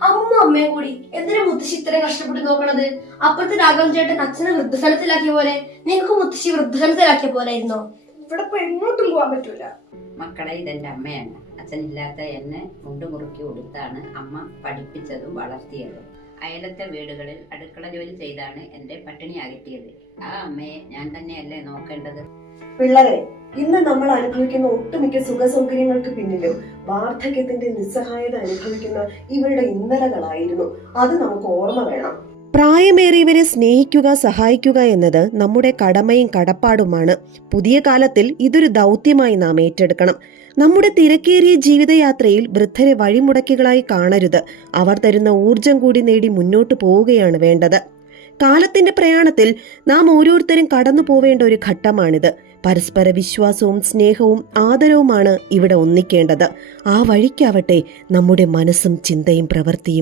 അമ്മ അമ്മയും കൂടി എന്തിനാ മുത്തശ്ശി ഇത്രയും കഷ്ടപ്പെട്ട് നോക്കണത്? അപ്പുറത്തെ രാഘവൻ ചേട്ടൻ അച്ഛനെ വൃദ്ധസനത്തിലാക്കിയ പോലെ നിങ്ങൾക്ക് മുത്തശ്ശി വൃദ്ധസനത്തിലാക്കിയ പോലായിരുന്നോ? ഇവിടെ ഇപ്പൊ എങ്ങോട്ടും പോകാൻ പറ്റൂല. മക്കളെ ഇതെന്റെ അമ്മയാണ് അച്ഛനില്ലാത്ത എന്നെ മുണ്ടുമുറുക്കി കൊടുത്താണ് അമ്മ പഠിപ്പിച്ചതും വളർത്തിയതും. അയലത്തെ വീടുകളിൽ അടുക്കള ജോലി ചെയ്താണ് എന്റെ പട്ടിണി അകറ്റിയത് ആ അമ്മയെ ഞാൻ തന്നെയല്ലേ നോക്കേണ്ടത്? പിള്ളേരെ ഇന്ന് നമ്മൾ അനുഭവിക്കുന്ന ഒട്ടുമിക്ക സുഖ സൗകര്യങ്ങൾക്ക് പിന്നിലും വാർദ്ധക്യത്തിന്റെ നിസ്സഹായത അനുഭവിക്കുന്ന ഇവരുടെ ഇന്നലകളായിരുന്നു അത് നമുക്ക് ഓർമ്മ വേണം. പ്രായമേറിയവരെ സ്നേഹിക്കുക സഹായിക്കുക എന്നത് നമ്മുടെ കടമയും കടപ്പാടുമാണ്. പുതിയ കാലത്തിൽ ഇതൊരു ദൗത്യമായി നാം ഏറ്റെടുക്കണം. നമ്മുടെ തിരക്കേറിയ ജീവിതയാത്രയിൽ വൃദ്ധരെ വഴിമുടക്കികളായി കാണരുത്. അവർ തരുന്ന ഊർജം കൂടി നേടി മുന്നോട്ട് പോവുകയാണ് വേണ്ടത്. കാലത്തിന്റെ പ്രയാണത്തിൽ നാം ഓരോരുത്തരും കടന്നു പോവേണ്ട ഒരു ഘട്ടമാണിത്. പരസ്പര വിശ്വാസവും സ്നേഹവും ആദരവുമാണ് ഇവിടെ ഒന്നിക്കേണ്ടത്. ആ വഴിക്കാവട്ടെ നമ്മുടെ മനസ്സും ചിന്തയും പ്രവൃത്തിയും